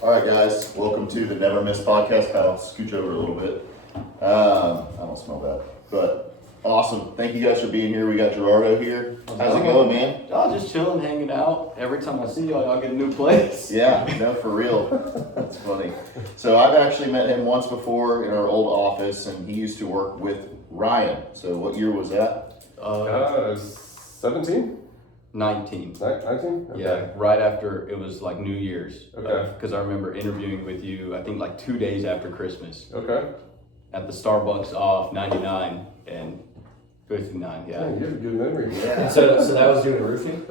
All right, guys, welcome to the Never Miss podcast. I'll scooch over a little bit. I don't smell bad, but awesome. Thank you guys for being here. We got Gerardo here. How's it going, man? Oh, just chilling, hanging out. Every time I see y'all get a new place. Yeah, no, for real. That's funny. So I've actually met him once before in our old office, and he used to work with Ryan. So what year was that? 17? 19. 19? Okay. Yeah, right after it was like New Year's. Okay. Because I remember interviewing with you, I think like 2 days after Christmas Okay. at the Starbucks off 99 and 59. Yeah, Yeah. you have a good memory. Yeah. So that was doing roofing?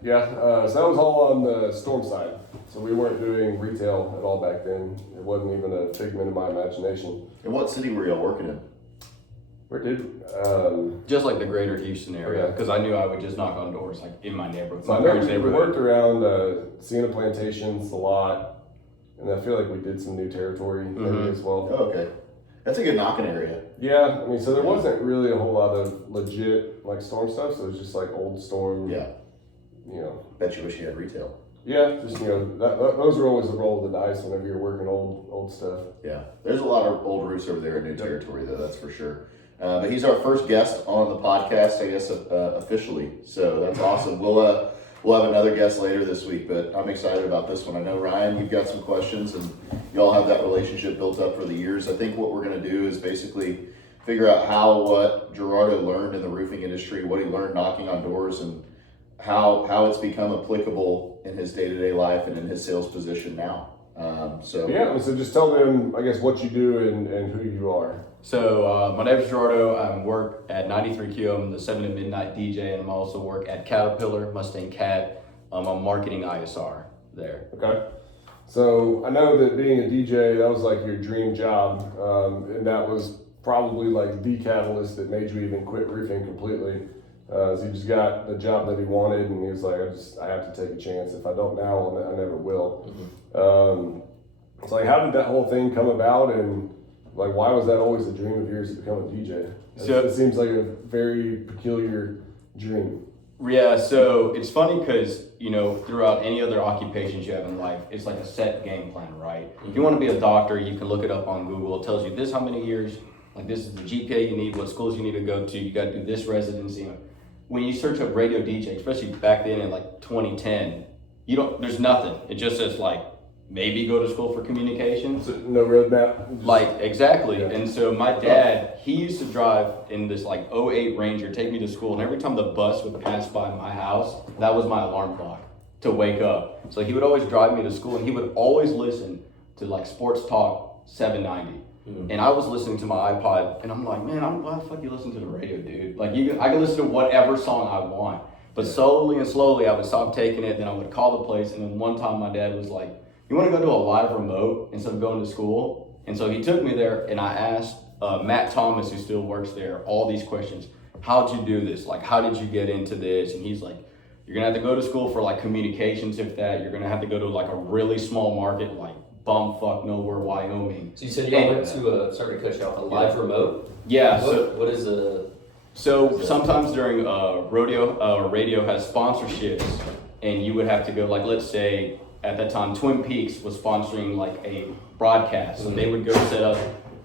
Yeah, so that was all on the storm side. So we weren't doing retail at all back then. It wasn't even a figment of my imagination. And what city were y'all working in? Where did, Just like the greater Houston area. Okay. Because I knew I would just knock on doors like in my neighborhood. so My I know parents' we neighborhood. worked around Sienna Plantations a lot. And I feel like we did some new territory maybe as well. Oh, okay. That's a good knocking area. Yeah, I mean, so there wasn't really a whole lot of legit like storm stuff. So it was just like old storm, Yeah. you know. Bet you wish you had retail. Yeah, just, you know, those are always the roll of the dice whenever you're working old stuff. Yeah. There's a lot of old roofs over there in new territory, though, that's for sure. But he's our first guest on the podcast, I guess, officially. So that's awesome. We'll have another guest later this week, but I'm excited about this one. I know, Ryan, you've got some questions, and y'all have that relationship built up for the years. I think what we're going to do is basically figure out what Gerardo learned in the roofing industry, what he learned knocking on doors, and how it's become applicable in his day-to-day life and in his sales position now. So just tell them, I guess, what you do and who you are. So my name is Gerardo. I work at 93Q. I'm the 7 to midnight DJ, and I also work at Caterpillar, Mustang Cat. I'm marketing ISR there. Okay. So I know that being a DJ, that was like your dream job, and that was probably like the catalyst that made you even quit roofing completely. So he just got the job that he wanted, and he was like, I have to take a chance. If I don't now, I never will. Mm-hmm. It's like, how did that whole thing come about, and like, why was that always a dream of yours to become a DJ? It seems like a very peculiar dream. Yeah, so it's funny because, you know, throughout any other occupations you have in life, it's like a set game plan, right? If you want to be a doctor, you can look it up on Google. It tells you this how many years, like this is the GPA you need, what schools you need to go to, you got to do this residency. When you search up radio DJ, especially back then in like 2010, there's nothing. It just says like, maybe go to school for communications. So no roadmap? Like, exactly. Yeah. And so my dad, he used to drive in this like '08 Ranger, take me to school, and every time the bus would pass by my house, that was my alarm clock to wake up. So he would always drive me to school, and he would always listen to like Sports Talk 790. And I was listening to my iPod, and I'm like, man, why the fuck you listen to the radio, dude? Like, I can listen to whatever song I want. But slowly and slowly, I would stop taking it, then I would call the place, and then one time my dad was like, you want to go to a live remote instead of going to school? And so he took me there, and I asked Matt Thomas, who still works there, all these questions. How'd you do this? Like, how did you get into this? And he's like, you're going to have to go to school for like communications, if that. You're going to have to go to like a really small market, like bumfuck nowhere, Wyoming. So you said y'all went to, sorry to cut you off, a live remote? Yeah. What is a... So sometimes during radio has sponsorships, and you would have to go, like, let's say at that time Twin Peaks was sponsoring like a broadcast, so they would go set up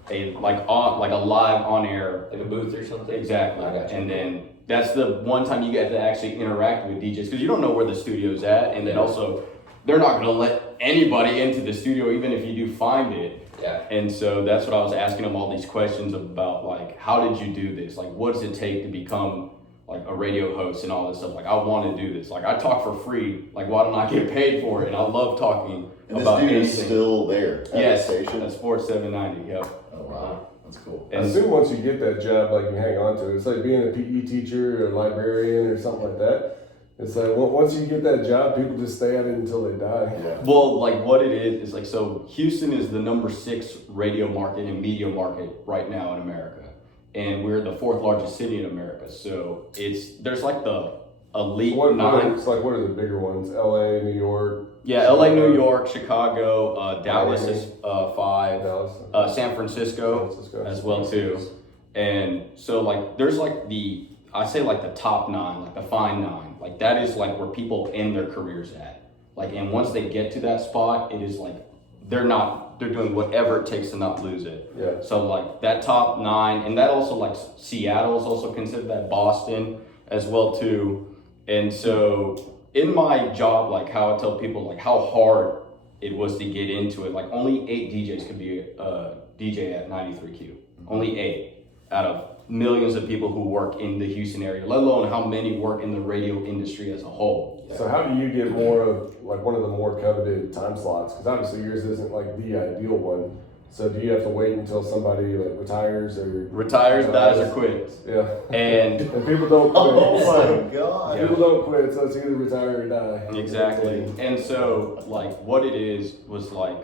a live on air, like a booth or something? Exactly. I got you. And then that's the one time you get to actually interact with DJs, because you don't know where the studio's at, and then also they're not going to let anybody into the studio even if you do find it. Yeah. And so that's what I was asking them all these questions about, like, how did you do this? Like, what does it take to become like a radio host and all this stuff? Like, I want to do this. Like, I talk for free. Like, why don't I get paid for it? And I love talking about this dude anything. is still there at Yes, the station? at Sports 790, yep. Oh, wow. That's cool. I assume once you get that job, like, you hang on to it. It's like being a PE teacher or a librarian or something like that. It's like, once you get that job, people just stay at it until they die. Yeah. Well, like, what it is like, so Houston is the number 6 radio market and media market right now in America. And we're the 4th largest city in America. So there's like the elite What 9. It's like, what are the bigger ones? LA, New York? Yeah, LA, New York, Chicago, Dallas is 5, Dallas. San Francisco as well too. And so like there's like I say like the top 9, like the fine 9, like that is like where people end their careers at. Like, and once they get to that spot, it is like they're doing whatever it takes to not lose it. Yeah. So like that top 9, and that also like Seattle is also considered that, Boston as well too. And so in my job, like how I tell people like how hard it was to get into it, like only 8 DJs could be a DJ at 93Q. Only 8 out of millions of people who work in the Houston area, let alone how many work in the radio industry as a whole. So how do you get more of like one of the more coveted time slots? Because obviously yours isn't like the ideal one. So do you have to wait until somebody like retires or Dies, or quits? Yeah. And people don't quit. Oh my God. People don't quit, so it's either retire or die. exactly. And so like what it is was like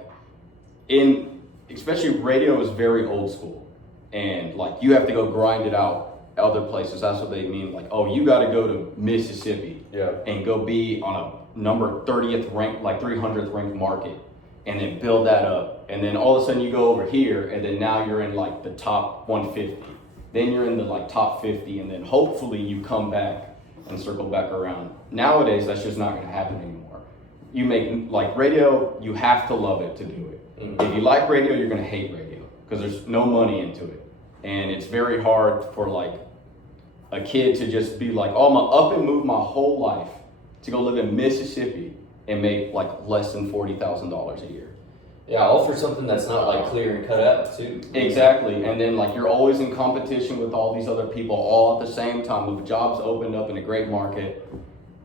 especially radio is very old school, and like you have to go grind it out other places. That's what they mean. Like, oh, you got to go to Mississippi and go be on a number 30th ranked, like 300th ranked market, and then build that up. And then all of a sudden you go over here, and then now you're in like the top 150. Then you're in the like top 50, and then hopefully you come back and circle back around. Nowadays, that's just not going to happen anymore. You make like radio, you have to love it to do it. Mm-hmm. If you like radio, you're going to hate radio because there's no money into it. And it's very hard for like a kid to just be like, oh, I'm gonna up and move my whole life to go live in Mississippi and make like less than $40,000 a year. Yeah, all for something that's not like clear and cut out too. Exactly. And then like you're always in competition with all these other people all at the same time. If jobs opened up in a great market,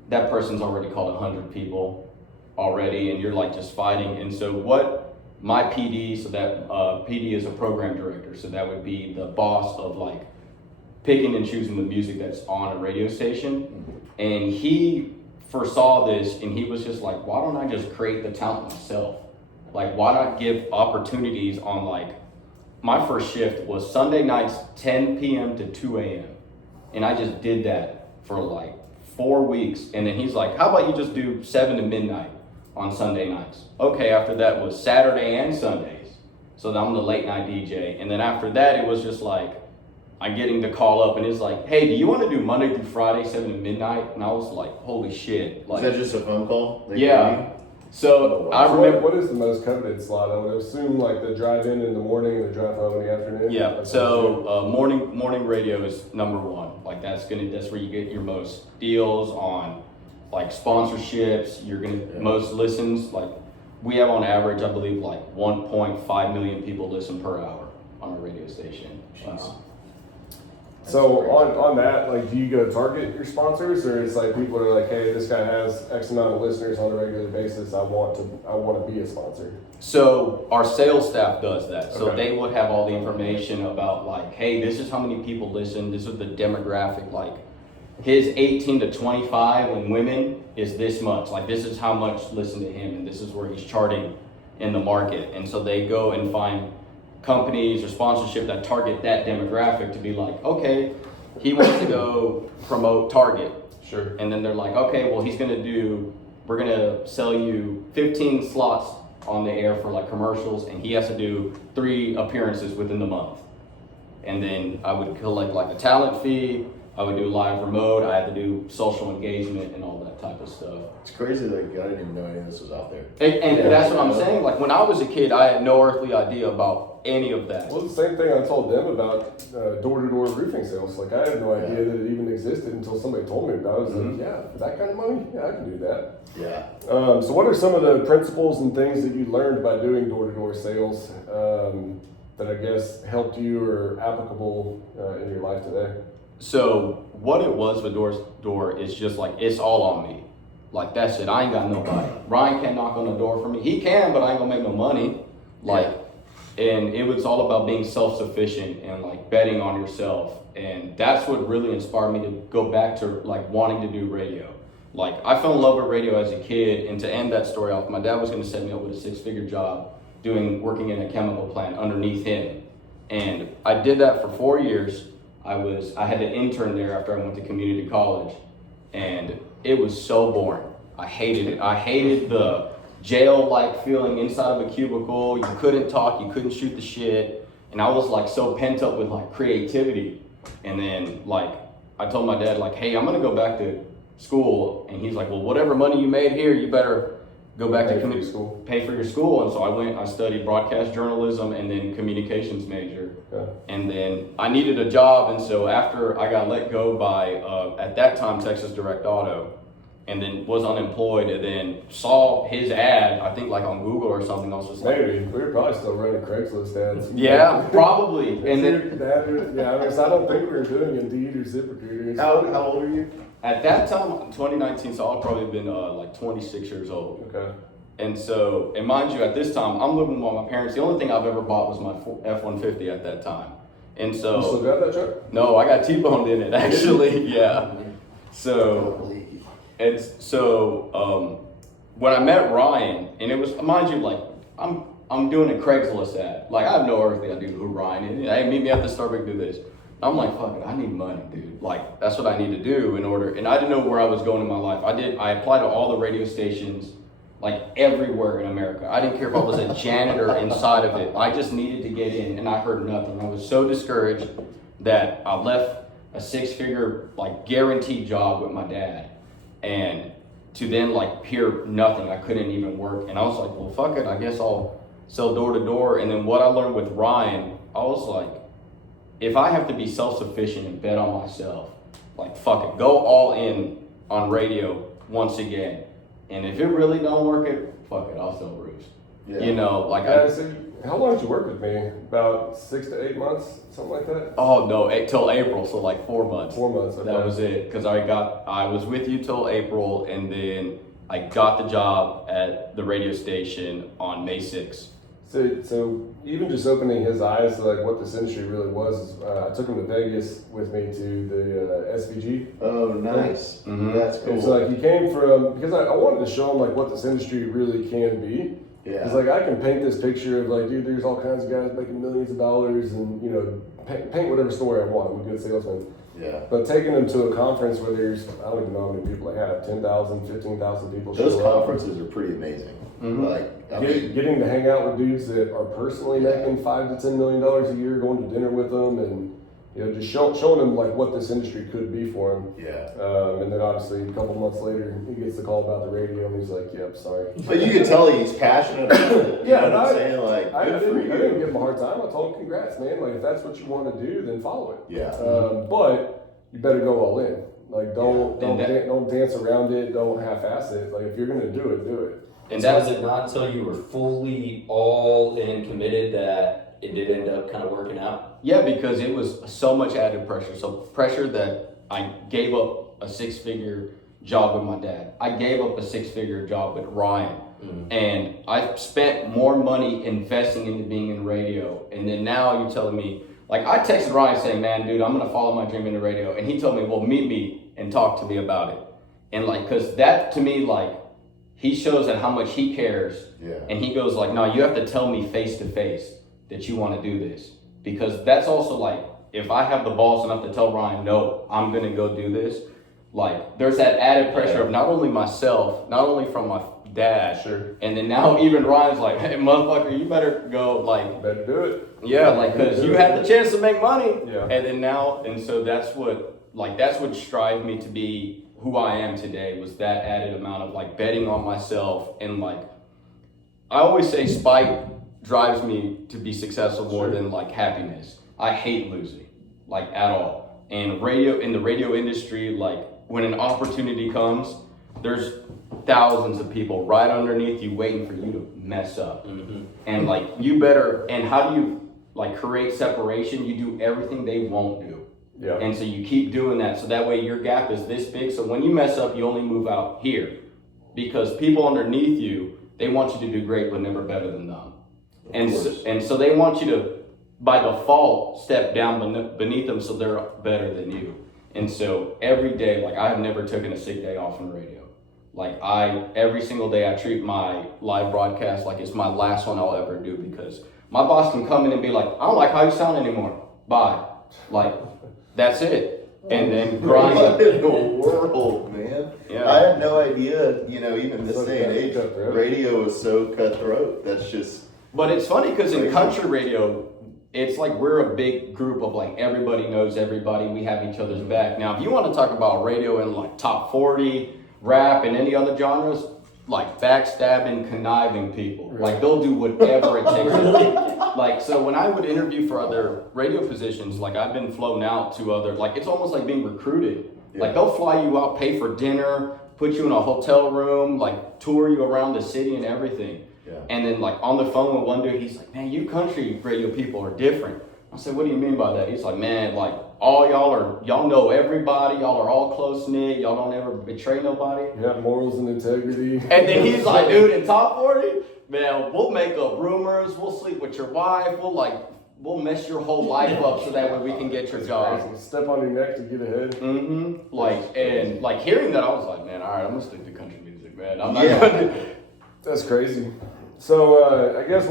that person's already called 100 people already, and you're like just fighting. And so what my PD, so that PD is a program director, so that would be the boss of like picking and choosing the music that's on a radio station. And he foresaw this, and he was just like, why don't I just create the talent myself? Like, why not give opportunities on like, my first shift was Sunday nights, 10 p.m. to 2 a.m. And I just did that for like 4 weeks. And then he's like, how about you just do 7 to midnight on Sunday nights? Okay, after that was Saturday and Sundays. So I'm the late night DJ. And then after that, it was just like, I'm getting the call up and it's like, hey, do you want to do Monday through Friday, 7 to midnight? And I was like, holy shit. Like, Is that just a phone call? yeah. So I So remember. what is the most coveted slot? I would assume like the drive in the morning and the drive home in the afternoon. Yeah. That's So morning radio is number 1. Like that's where you get your most deals on like sponsorships. You're gonna most listens. Like we have on average, I believe, like 1.5 million people listen per hour on a radio station. So on that, like, do you go target your sponsors, or it's like people are like, hey, this guy has X amount of listeners on a regular basis. I want to be a sponsor. So our sales staff does that. So Okay. they would have all the information about like, hey, this is how many people listen. This is the demographic. Like his 18 to 25 and women is this much. Like this is how much listen to him, and this is where he's charting in the market. And so they go and find companies or sponsorship that target that demographic to be like, okay, he wants to go promote Target. Sure. And then they're like, okay, well, we're gonna sell you 15 slots on the air for like commercials, and he has to do 3 appearances within the month. And then I would collect like a talent fee, I would do live remote, I had to do social engagement and all that type of stuff. It's crazy, like, I didn't even know any of this was out there. And Yeah. that's what I'm saying. Like when I was a kid, I had no earthly idea about any of that. Well, it's the same thing I told them about door-to-door roofing sales. Like, I had no idea that it even existed until somebody told me about it. I was like, yeah, for that kind of money, yeah, I can do that. Yeah. So what are some of the principles and things that you learned by doing door-to-door sales that I guess helped you or applicable in your life today? So what it was with door is just like, it's all on me. Like that's it, I ain't got nobody. Ryan can't knock on the door for me. He can, but I ain't gonna make no money. Like, and it was all about being self-sufficient and like betting on yourself. And that's what really inspired me to go back to like wanting to do radio. Like I fell in love with radio as a kid, and to end that story off, my dad was gonna set me up with a 6-figure job working in a chemical plant underneath him. And I did that for 4 years. I had to intern there after I went to community college, and it was so boring. I hated it. I hated the jail-like feeling inside of a cubicle. You couldn't talk, you couldn't shoot the shit, and I was like so pent up with like creativity. And then like I told my dad like, hey, I'm gonna go back to school, and he's like, well, whatever money you made here, you better go back Pay to for your community school. pay for your school. And so I studied broadcast journalism and then communications major. Okay. And then I needed a job. And so after I got let go by, at that time, Texas Direct Auto, and then was unemployed, and then saw his ad, I think like on Google or something. I was just like, Maybe. We were probably still running Craigslist ads. yeah, probably. And then yeah, I don't think we were doing Indeed or ZipRecruiter. How old are you? at that time, 2019, so I'll probably been like 26 years old. Okay. And so, and mind you, at this time, I'm living with my parents. The only thing I've ever bought was my F-150 at that time. And so, You still got that truck? no, I got T-boned in it actually. Yeah. So, when I met Ryan, and it was, mind you, like I'm doing a Craigslist ad. Like I have no earthly idea who Ryan is. Hey, meet me at the Starbucks, do this. I'm like, fuck it, I need money, dude. Like that's what I need to do in order. And I didn't know where I was going in my life. I applied to all the radio stations, like everywhere in America. I didn't care if I was a janitor inside of it. I just needed to get in, and I heard nothing. I was so discouraged that I left a six-figure, like guaranteed job with my dad, and to then like hear nothing. I couldn't even work, and I was like, well, fuck it. I guess I'll sell door to door. And then what I learned with Ryan, I was like, if I have to be self-sufficient and bet on myself, like fuck it, go all in on radio once again. And if it really don't work, fuck it, I'll sell roofs. Yeah. You know, like So how long did you work with me? About 6 to 8 months, something like that? oh no, till April, so like 4 months. 4 months. Okay. That was it, because I was with you till April, and then I got the job at the radio station on May 6th. So even just opening his eyes to like what this industry really was, I took him to Vegas with me to the SVG. Oh, nice. Mhm. That's cool. And so like he came from, because I wanted to show him like what this industry really can be. Yeah. It's like I can paint this picture of like, dude, there's all kinds of guys making millions of dollars and, you know, paint whatever story I want. I'm a good salesman. Yeah. But taking them to a conference where there's, I don't even know how many people they have, 10,000, 15,000 people Those show up. conferences are pretty amazing. Mhm. Like, I mean, Getting to hang out with dudes that are personally making $5 to $10 million a year, going to dinner with them, and you know, just showing them like what this industry could be for him. yeah. And then obviously a couple months later, he gets the call about the radio, and he's like, "Yep, sorry." But you can tell he's passionate about it. You Yeah, know and what I'm I- saying? Like, I good for didn't you. give him a hard time. I told him, "Congrats, man! Like if that's what you want to do, then follow it." Yeah. But you better go all in. Like don't And don't dance around it. Don't half-ass it. Like if you're gonna do it, do it. And So that's was it not until you were fully all in committed that it did end up kind of working out? yeah, because it was so much added pressure. So pressure that I gave up a six-figure job with my dad. I gave up a six-figure job with Ryan. And I spent more money investing into being in radio. And then now you're telling me, like I texted Ryan saying, man, dude, I'm going to follow my dream into radio. And he told me, well, meet me and talk to me about it. And like, cause that to me, like, he shows that how much he cares. Yeah. And he goes like, no, you have to tell me face to face that you want to do this. Because that's also like, if I have the balls enough to tell Ryan, no, I'm going to go do this. Like, there's that added pressure of not only myself, not only from my dad, Sure. and then now even Ryan's like, hey, motherfucker, you better go, like, Better do it. yeah, like, because you had the chance to make money. Yeah. And then now, and so that's what strived me to be who I am today, was that added amount of, like, betting on myself. And, like, I always say spite drives me to be successful more than, like, happiness. I hate losing, like, at all. And in the radio industry, like, when an opportunity comes, there's thousands of people right underneath you waiting for you to mess up. Mm-hmm. And like, you better, and how do you like create separation? You do everything they won't do. Yeah. And so you keep doing that. So that way your gap is this big. So when you mess up, you only move out here, because people underneath you, they want you to do great, but never better than them. And so they want you to, by default, step down beneath them so they're better than you. And so every day, like I have never taken a sick day off from radio. Like every single day I treat my live broadcast like it's my last one I'll ever do, because my boss can come in and be like, I don't like how you sound anymore. Bye. Like, that's it. And then grind. What in the world, man? Yeah. I had no idea, you know, even this So day and age, cutthroat. radio is so cutthroat. That's just, But it's funny because in country radio, it's like we're a big group of like everybody knows everybody. We have each other's back. Now, if you want to talk about radio in like top 40, rap, and any other genres, like backstabbing, conniving people. Like they'll do whatever it takes. Like, so when I would interview for other radio positions, like I've been flown out to other, like it's almost like being recruited. Yeah. Like they'll fly you out, pay for dinner, put you in a hotel room, like tour you around the city and everything. Yeah. And then like on the phone with one dude, he's like, man, you country radio people are different. I said, what do you mean by that? He's like, man, like all y'all know everybody, y'all are all close knit, y'all don't ever betray nobody. You have morals and integrity. And then he's like, dude, in top 40, man, we'll make up rumors, we'll sleep with your wife, we'll mess your whole life up so that way we can get your job. Crazy. Step on your neck to get ahead. Mm-hmm. Like hearing that, I was like, man, all right, I'm gonna stick to country music, man. I'm not Yeah. gonna. That's crazy. So I guess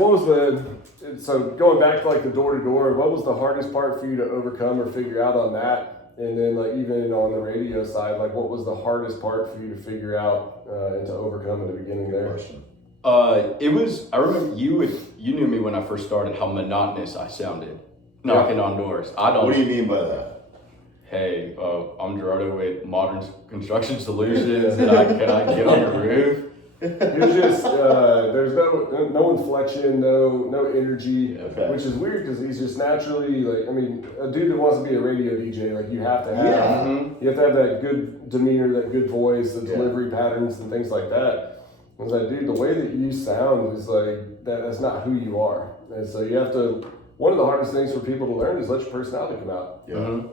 so going back to like the door to door, what was the hardest part for you to overcome or figure out on that? And then like even on the radio side, like what was the hardest part for you to figure out and to overcome in the beginning there? It was. I remember you knew me when I first started. How monotonous I sounded, knocking on doors. I don't. What do you mean by that? Hey, I'm Gerardo with Modern Construction Solutions. Can I get on your roof? You're just there's no inflection, no energy, Okay. which is weird because he's just naturally like I mean a dude that wants to be a radio DJ like you have to have that good demeanor, that good voice, the delivery patterns and things like that. I was like, dude, the way that you sound is like that's not who you are, and so you have to. One of the hardest things for people to learn is let your personality come out. Yeah. Mm-hmm.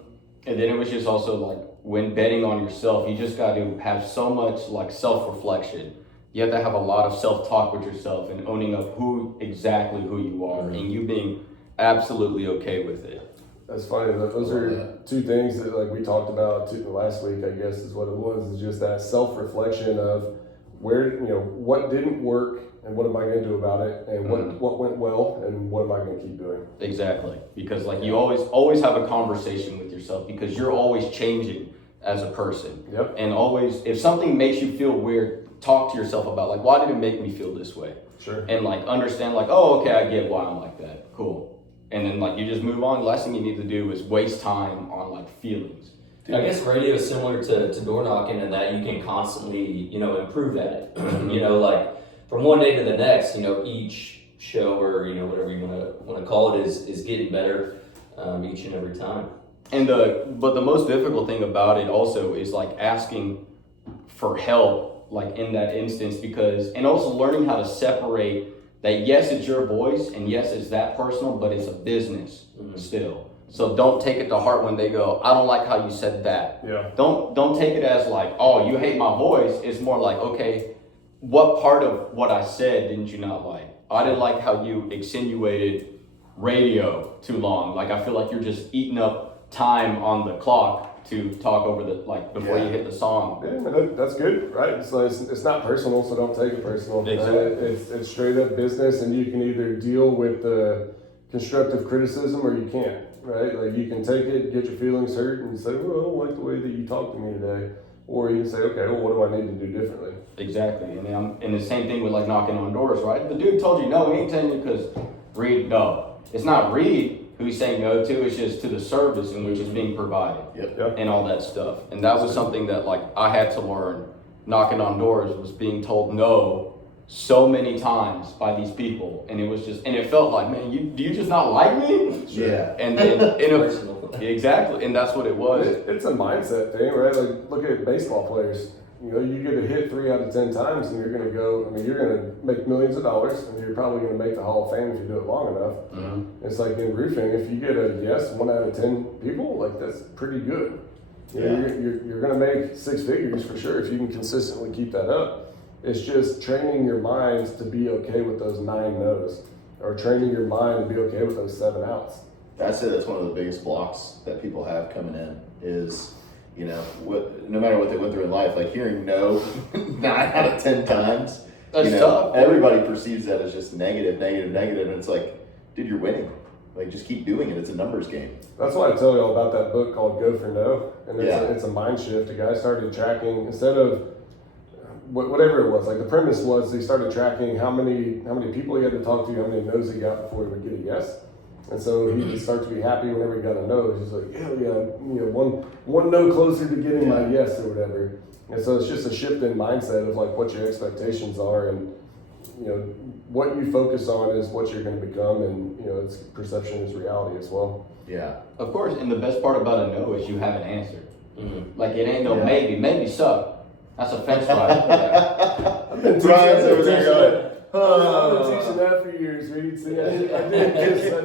And then it was just also like when betting on yourself, you just got to have so much like self-reflection. You have to have a lot of self-talk with yourself and owning up who you are and you being absolutely okay with it. That's funny. Those are two things that like we talked about last week, I guess is what it was, is just that self-reflection of where, what didn't work and what am I going to do about it, and what went well and what am I going to keep doing. Exactly. Because like you always have a conversation with yourself because you're always changing as a person. Yep. And always, if something makes you feel weird, talk to yourself about like, why did it make me feel this way? Sure. And like understand like, oh, okay, I get why I'm like that. Cool. And then like you just move on. The last thing you need to do is waste time on like feelings. I guess radio is similar to door knocking in that you can constantly, improve at it. Like from one day to the next, each show or, whatever you want to call it is getting better each and every time. And but the most difficult thing about it also is like asking for help, like in that instance, and also learning how to separate that. Yes, it's your voice, and yes, it's that personal, but it's a business still. So don't take it to heart when they go, I don't like how you said that. Yeah. Don't take it as like, oh, you hate my voice. It's more like, okay, what part of what I said didn't you not like? I didn't like how you insinuated radio too long. Like I feel like you're just eating up time on the clock to talk over before you hit the song. Yeah, that's good, right? It's not personal, so don't take it personal. Exactly. It's straight up business, and you can either deal with the constructive criticism or you can't, right? Like you can take it, get your feelings hurt, and say, well, I don't like the way that you talked to me today. Or you can say, okay, well, what do I need to do differently? Exactly. And the same thing with like knocking on doors, right? The dude told you no, he ain't telling you because no. It's not Reed who he's saying no to, it's just to the service in which is being provided. Yep. And all that stuff. And that was something that like I had to learn knocking on doors, was being told no so many times by these people. And it felt like, man, do you just not like me? Yeah. And then exactly. And that's what it was. It's a mindset thing, right? Like look at baseball players. You get a hit 3 out of 10 times, and you're going to make millions of dollars, and you're probably going to make the Hall of Fame if you do it long enough. Mm-hmm. It's like in roofing, if you get a yes 1 out of 10 people, like that's pretty good. You're going to make 6 figures for sure if you can consistently keep that up. It's just training your mind to be okay with those 9 no's, or training your mind to be okay with those 7 outs. That's it. That's one of the biggest blocks that people have coming in is, no matter what they went through in life, like hearing no 9 out of 10 times, That's tough. Everybody perceives that as just negative, and it's like, dude, you're winning. Like, just keep doing it. It's a numbers game. That's why I tell you all about that book called Go for No, and it's a mind shift. A guy started tracking, instead of whatever it was, like the premise was he started tracking how many people he had to talk to, how many no's he got before he would get a yes. And so he would start to be happy whenever he got a no. He's like, yeah, one no closer to getting my yes or whatever. And so it's just a shift in mindset of like what your expectations are, and what you focus on is what you're going to become, and it's perception is reality as well. Yeah. Of course, and the best part about a no is you have an answer. Mm-hmm. Like it ain't no maybe suck. That's a fence rider. I've been Brian's over there going, I've been teaching that for years, Reed. See, I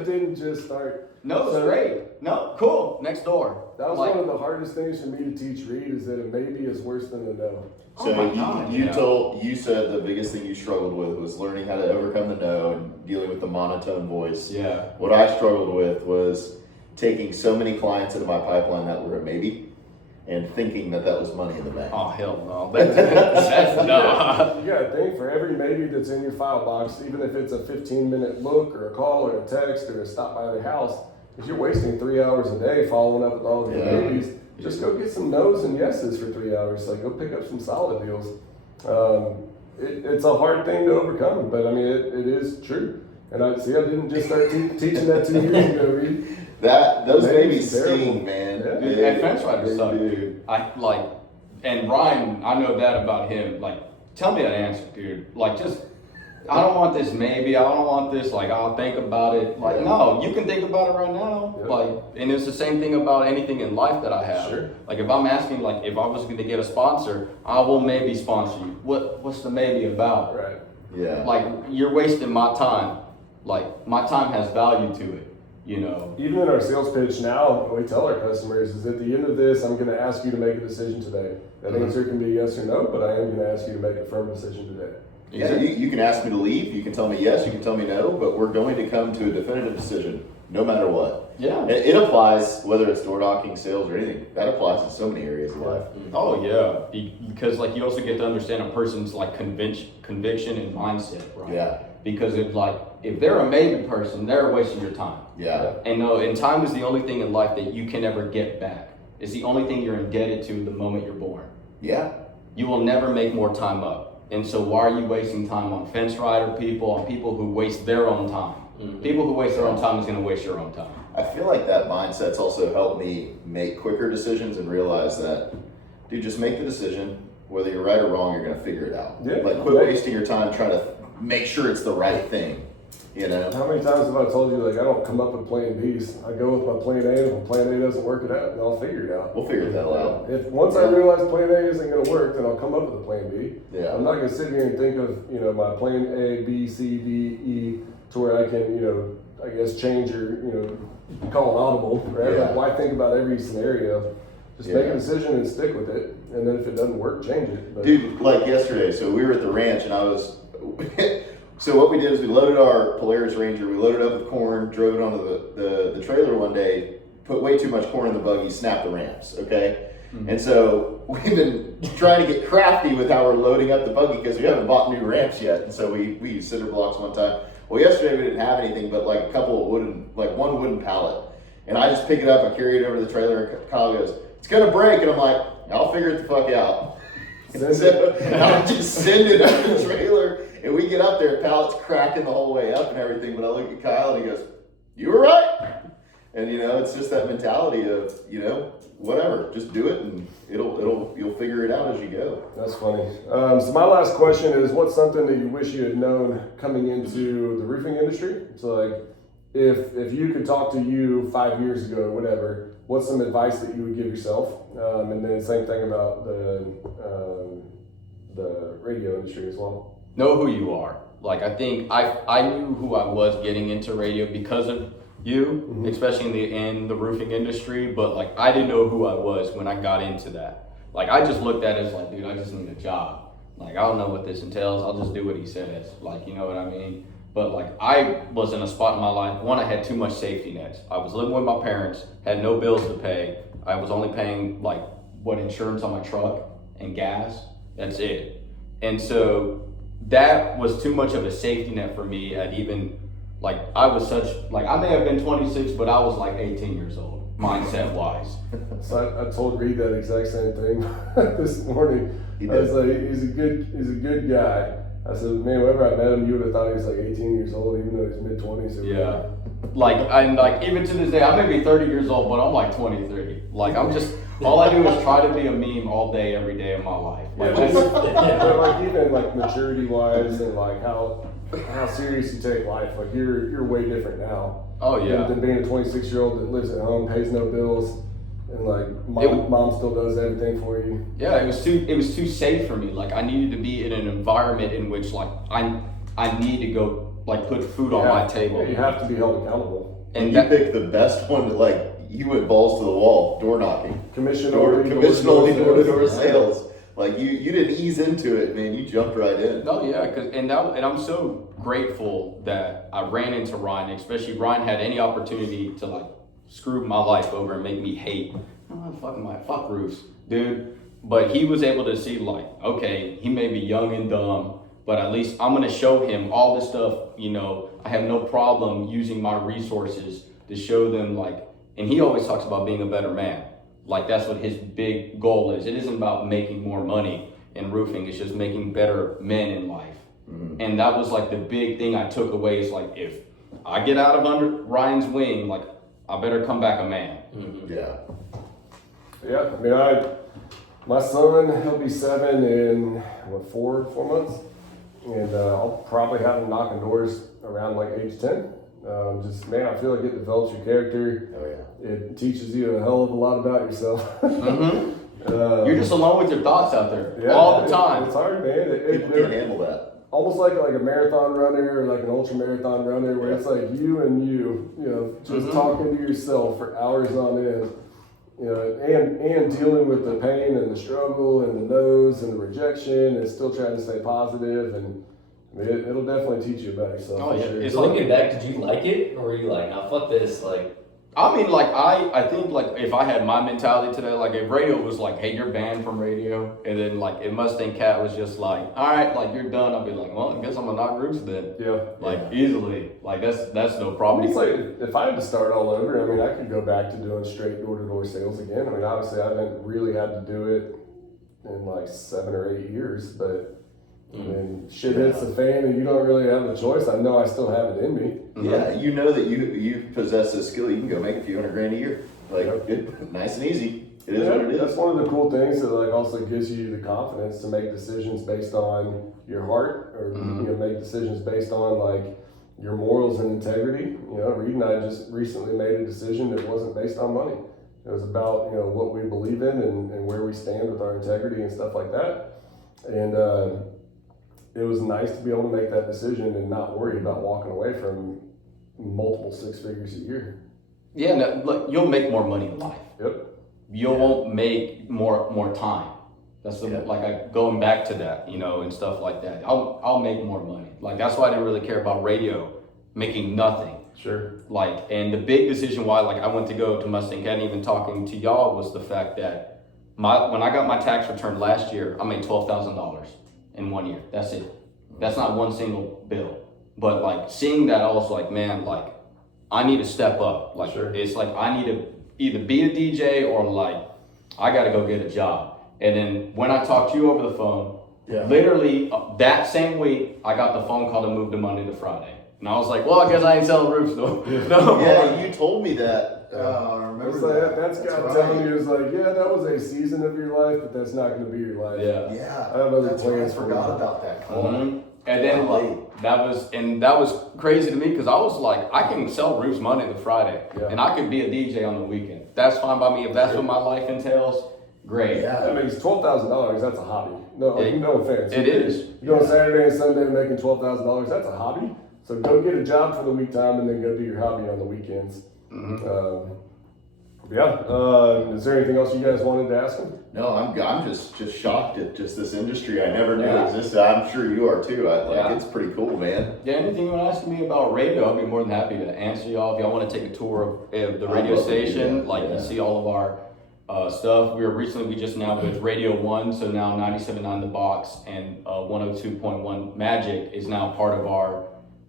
didn't just start. No, it's great. No, cool. Next door. That was one of the hardest things for me to teach Reed, is that a maybe is worse than a no. So you said the biggest thing you struggled with was learning how to overcome the no and dealing with the monotone voice. Yeah. What I struggled with was taking so many clients into my pipeline that were a maybe and thinking that was money in the bank. Oh, hell no. That's no. You gotta think, for every maybe that's in your file box, even if it's a 15-minute look or a call or a text or a stop by the house, if you're wasting 3 hours a day following up with all of your maybes, just go get some no's and yeses for 3 hours. Like, go pick up some solid deals. It's a hard thing to overcome, but I mean, it is true. And I didn't just start teaching that 2 years ago, Reed. Those Maybe's babies sting, man. Yeah. Dude, and fence riders suck, dude. And Ryan, I know that about him. Like, tell me that answer, dude. Like, just, I don't want this maybe. I don't want this, like, I'll think about it. Like, no, you can think about it right now. Yep. Like, and it's the same thing about anything in life that I have. Sure. Like, if I'm asking, like, if I was going to get a sponsor, I will maybe sponsor you. What's the maybe about? Right. Yeah. Like, you're wasting my time. Like, my time has value to it. Even in our sales pitch now, we tell our customers is at the end of this, I'm going to ask you to make a decision today. That answer can be yes or no, but I am going to ask you to make a firm decision today. Yeah, you can ask me to leave, you can tell me yes, you can tell me no, but we're going to come to a definitive decision no matter what. Yeah. It applies whether it's door knocking, sales, or anything. That applies in so many areas of life. Oh yeah, because like you also get to understand a person's like conviction and mindset, right? Yeah. Because if they're a maybe person, they're wasting your time. Yeah. And time is the only thing in life that you can ever get back. It's the only thing you're indebted to the moment you're born. Yeah. You will never make more time up. And so why are you wasting time on fence rider people, on people who waste their own time? Mm-hmm. People who waste their own time is going to waste your own time. I feel like that mindset's also helped me make quicker decisions and realize that, dude, just make the decision. Whether you're right or wrong, you're going to figure it out. Yeah. Like, quit wasting your time trying to make sure it's the right thing. How many times have I told you, like, I don't come up with plan Bs. I go with my plan A, and if plan A doesn't work it out, then I'll figure it out. We'll figure that out. If once I realize plan A isn't going to work, then I'll come up with a plan B. Yeah. I'm not going to sit here and think of, my plan A, B, C, D, E, to where I can, I guess change or, call an audible, right? Yeah. Like, why think about every scenario? Just make a decision and stick with it. And then if it doesn't work, change it. But, Dude, like yesterday, so we were at the ranch and I was, so what we did is we loaded our Polaris Ranger, we loaded up with corn, drove it onto the trailer one day, put way too much corn in the buggy, snapped the ramps, okay? Mm-hmm. And so we've been trying to get crafty with how we're loading up the buggy because we haven't bought new ramps yet. And so we used cinder blocks one time. Well, yesterday we didn't have anything but like a couple of one wooden pallet. And I just pick it up, I carry it over to the trailer, and Kyle goes, "It's gonna break." And I'm like, "I'll figure it the fuck out." So I just send it up the trailer, and we get up there, pallet's cracking the whole way up and everything. But I look at Kyle and he goes, "You were right." And it's just that mentality of, whatever, just do it and you'll figure it out as you go. That's funny. So my last question is, what's something that you wish you had known coming into the roofing industry? So like, if you could talk to you 5 years ago or whatever, what's some advice that you would give yourself? And then same thing about the radio industry as well. Know who you are. Like, I think I knew who I was getting into radio because of you, especially in the roofing industry, but like I didn't know who I was when I got into that. Like, I just looked at it as like, dude, I just need a job. Like, I don't know what this entails, I'll just do what he says. Like, you know what I mean? But like, I was in a spot in my life, one, I had too much safety nets. I was living with my parents, had no bills to pay. I was only paying like insurance on my truck and gas, that's it. And so that was too much of a safety net for me at even, like, I was I may have been 26, but I was like 18 years old, mindset wise. So I told Reed that exact same thing this morning. I was like, he's a good guy. I said, man, whenever I met him, you would have thought he was like 18 years old, even though he's mid-20s. Yeah. Like, and like even to this day, I may be 30 years old, but I'm like 23. Like, I'm just all I do is try to be a meme all day, every day of my life. Like, Yeah, just, but like even like maturity wise and like how serious you take life, like you're way different now. oh yeah. Than being a 26-year-old that lives at home, pays no bills, and like mom still does everything for you. Yeah, it was too safe for me. Like I needed to be in an environment in which like I need to go like put food on my table. Yeah, you have to be held accountable. And you picked the best one to like, you went balls to the wall, door knocking. Commission only door-to-door sales. Like you didn't ease into it, man. You jumped right in. Oh yeah, and I'm so grateful that I ran into Ryan, especially Ryan had any opportunity to like screw my life over and make me hate. Fuck roofs, dude. But he was able to see like, okay, he may be young and dumb, but at least I'm gonna show him all this stuff. You know, I have no problem using my resources to show them like. And he always talks about being a better man. Like that's what his big goal is. It isn't about making more money in roofing. It's just making better men in life. Mm-hmm. And that was like the big thing I took away is like, if I get out of under Ryan's wing, like I better come back a man. Mm-hmm. Yeah. Yeah, I mean, my son, he'll be 7 in, 4 months. And I'll probably have him knocking doors around like age 10. Just, man, I feel like it develops your character. Oh, yeah. It teaches you a hell of a lot about yourself. Mm-hmm. You're just alone with your thoughts out there all the time. It's hard, man. People can handle that. Almost like a marathon runner or like an ultra marathon runner where it's like you and you know, just talking to yourself for hours on end. You know, and dealing with the pain and the struggle and the no's and the rejection and still trying to stay positive, and I mean, it'll definitely teach you about yourself. Oh yeah, sure. It's looking back, did you like it, or were you like, nah, fuck this? Like, I mean, like I think like if I had my mentality today, like if radio was like, hey, you're banned from radio, and then like if Mustang Cat was just like, all right, like you're done, I'd be like, well, I guess I'm gonna knock roofs then. Yeah. Like easily, like that's no I problem. mean, it's like if I had to start all over, I mean, I could go back to doing straight door-to-door sales again. I mean, obviously, I haven't really had to do it in like 7 or 8 years, but I mean, shit hits the fan and you don't really have a choice. I know I still have it in me. Yeah, you know that you possess this skill. You can go make a few $100,000 a year. Like, nice and easy. It is what it is. That's one of the cool things that like also gives you the confidence to make decisions based on your heart, or you know, make decisions based on like your morals and integrity. You know, Reed and I just recently made a decision that wasn't based on money. It was about, you know, what we believe in and where we stand with our integrity and stuff like that. And it was nice to be able to make that decision and not worry about walking away from multiple 6 figures a year. Yeah, no, look, you'll make more money in life. Yep. You won't make more time. That's going back to that, you know, and stuff like that. I'll make more money. Like that's why I didn't really care about radio, making nothing. Sure. Like, and the big decision why like I went to go to Mustang Cat, even talking to y'all, was the fact that when I got my tax return last year, I made $12,000 in 1 year. That's it. That's not one single bill. But like seeing that, I was like, man, like I need to step up. Like It's like I need to either be a DJ or like I got to go get a job. And then when I talked to you over the phone, literally that same week, I got the phone call to move to Monday to Friday. And I was like, well, I guess I ain't selling roofs though. No. Yeah, you told me that. I remember it's like, that's God telling you, it's like, yeah, that was a season of your life, but that's not going to be your life. Yeah. I have other plans. I forgot about that. And then that was crazy to me because I was like, I can sell roofs Monday to Friday, and I could be a DJ on the weekend. That's fine by me. If that's what my life entails, great. Yeah, I mean, it's $12,000. That's a hobby. No, no offense. It is. You go on Saturday and Sunday making $12,000. That's a hobby. So go get a job for the week time and then go do your hobby on the weekends. Is there anything else you guys wanted to ask him? No, I'm just shocked at just this industry I never knew existed. I'm sure you are too. It's pretty cool, man. Yeah, anything you want to ask me about radio, I'd be more than happy to answer y'all. If y'all want to take a tour of the radio station, you see all of our stuff. We just now with Radio 1, so now 97.9 The Box and 102.1 Magic is now part of our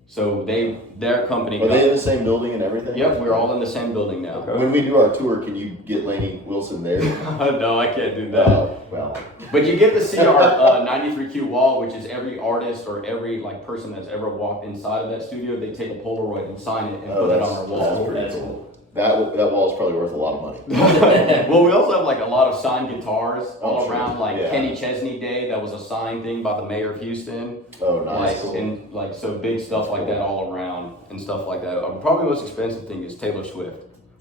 So their company. Are they in the same building and everything? Yep, we're all in the same building now. When we do our tour, can you get Laney Wilson there? No, I can't do that. Well, But you get to see our 93Q wall, which is every artist or every like person that's ever walked inside of that studio. They take a Polaroid and sign it and put it on our wall. That's cool. That wall is probably worth a lot of money. Well, we also have like a lot of signed guitars all sure. around, like Yeah. Kenny Chesney Day. That was a signed thing by the mayor of Houston. Oh, nice. Like, Cool. and like so big stuff like that all around and stuff like that. Probably the most expensive thing is Taylor Swift.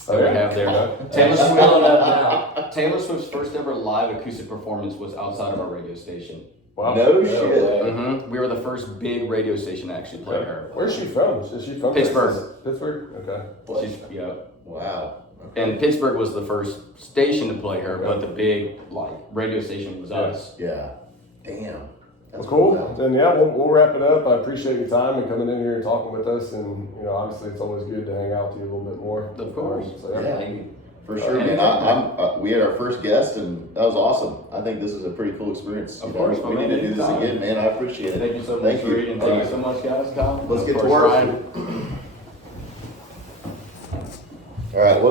Oh, That we yeah? have there. Yeah. Taylor Swift's first ever live acoustic performance was outside of our radio station. Wow. No Yeah. shit. We were the first big radio station to actually play her. Where's she from? Is she from Pittsburgh. Texas? Pittsburgh? Okay. Yeah. Wow. And Pittsburgh was the first station to play her, but the big like radio station was us. Yeah. Damn. Well, cool. Then yeah, we'll wrap it up. I appreciate your time and coming in here and talking with us. And obviously it's always good to hang out with you a little bit more. Of course. So, yeah. Yeah. For sure, man. We had our first guest, and that was awesome. I think this is a pretty cool experience. Of course, we need to do this again, man. I appreciate it. Thank you so much, Reed, and thank you so much, guys. Kyle. Let's get Of to course, work. Ryan. All right.